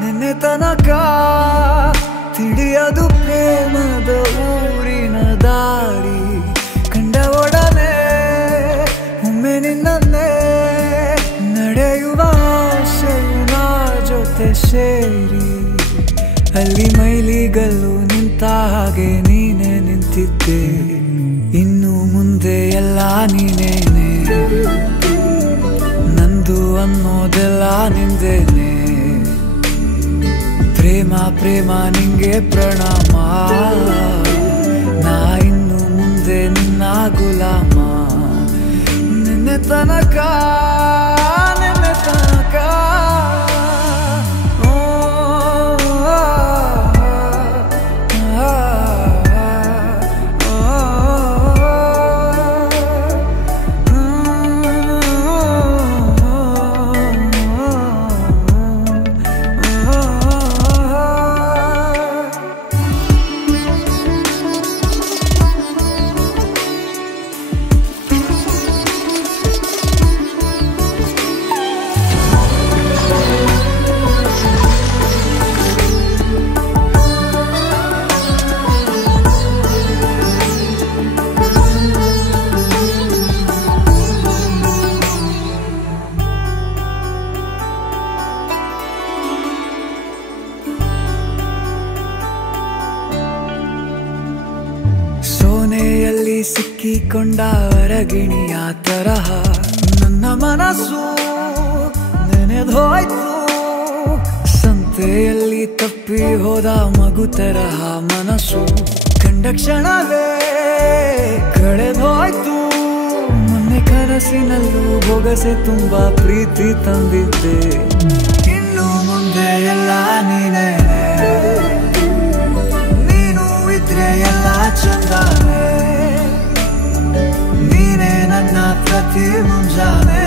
ನಿನ್ನೆ ತನಕ ತಿಳಿಯದು ಪ್ರೇಮದ ಊರಿನ ದಾರಿ ಕಂಡ ಒಡನೆ ಒಮ್ಮೆ ನಿನ್ನೇ ನಡೆಯುವ ಆಸೆಯ ಜೊತೆ ಸೇರಿ ಅಲ್ಲಿ ಮೈಲಿಗಲ್ಲು ನಿಂತ ಹಾಗೆ ನೀನೆ ನಿಂತಿದ್ದೆ ಇನ್ನು ಮುಂದೆ ಎಲ್ಲ ನೀನೇನೆ ನಂದು ಅನ್ನೋದೆಲ್ಲ ನಿಂದೇನೆ ಪ್ರೇಮ ಪ್ರೇಮ ನಿಂಗೆ ಪ್ರಣಾಮ ನಾ ಇನ್ನು ಮುಂದೆ ನಿನ್ನ ಗುಲಾಮ ನಿನ್ನೆ ತನಕ ಸೋನೆಯಲ್ಲಿ ಸಿಕ್ಕಿಕೊಂಡ ಅರಗಿಣಿಯ ತರಹ ನನ್ನ ಮನಸ್ಸು ನೆನೆದೋಯ್ತು ಸಂತೆಯಲ್ಲಿ ತಪ್ಪಿ ಹೋದ ಮಗು ತರಹ ಮನಸ್ಸು ಕಂಡ ಕ್ಷಣವೇ ಕಳೆದೋಯ್ತು ಮೊನ್ನೆ ಕನಸಿನಲ್ಲೂ ಬೊಗಸೆ ತುಂಬಾ ಪ್ರೀತಿ ತಂದಿದ್ದೆ ಇನ್ನು ಮುಂದೆ ಎಲ್ಲ ನೀನೇ ಎಲ್ಲ ಚಂದಾನೆ ನೀನೇ ನನ್ನ ಪ್ರತಿ ಮುಂಜಾನೆ